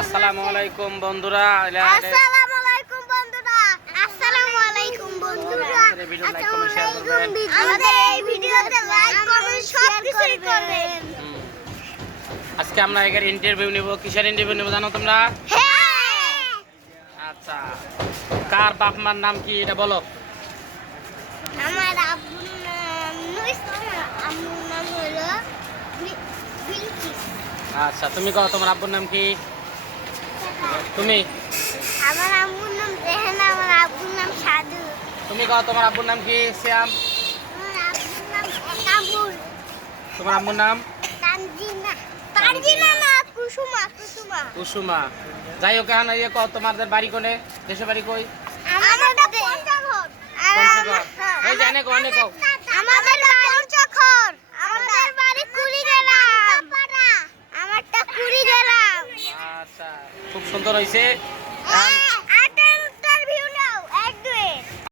আসসালামু আলাইকুম বন্ধুরা। আসসালামু আলাইকুম বন্ধুরা। আসসালামু আলাইকুম বন্ধুরা। ভিডিও লাইক কমেন্ট শেয়ার করবেন। আমাদের এই ভিডিওতে লাইক কমেন্ট সব কিছুই করবেন। আজকে আমরা এর ইন্টারভিউ নেব। কিসের ইন্টারভিউ নেব জানো তোমরা? হ্যাঁ, আচ্ছা, কার বাপ মার নাম কি এটা বলো। আমার আব্বুর নাম নুসরা, আম্মুর নাম হলো বিলকিস। আচ্ছা, তুমি কও তোমার আব্বুর নাম কি? তুমি আমার আম্মুর নাম রেহানা, আমার আব্বুর নাম সাধু। তুমি কও তোমার আব্বুর নাম কি? শ্যাম। আমার আব্বুর নাম কাবুল। তোমার আম্মুর নাম? তানজিনা। তানজিনা না, কুসুমা, কুসুমা। কুসুমা। যাই হোক, এখন ইয়ে কও তোমাদের বাড়ি কোনে? দেশের বাড়ি কই? আমাদের পঞ্চগড়। পঞ্চগড়। এই জানে কও, অনেক কও। আমাদের বাড়ি পঞ্চগড়। আমাদের বাড়ি কুড়িগ্রাম। আমারটা কুড়িগ্রাম। আচ্ছা, খুব সুন্দর হয়েছে।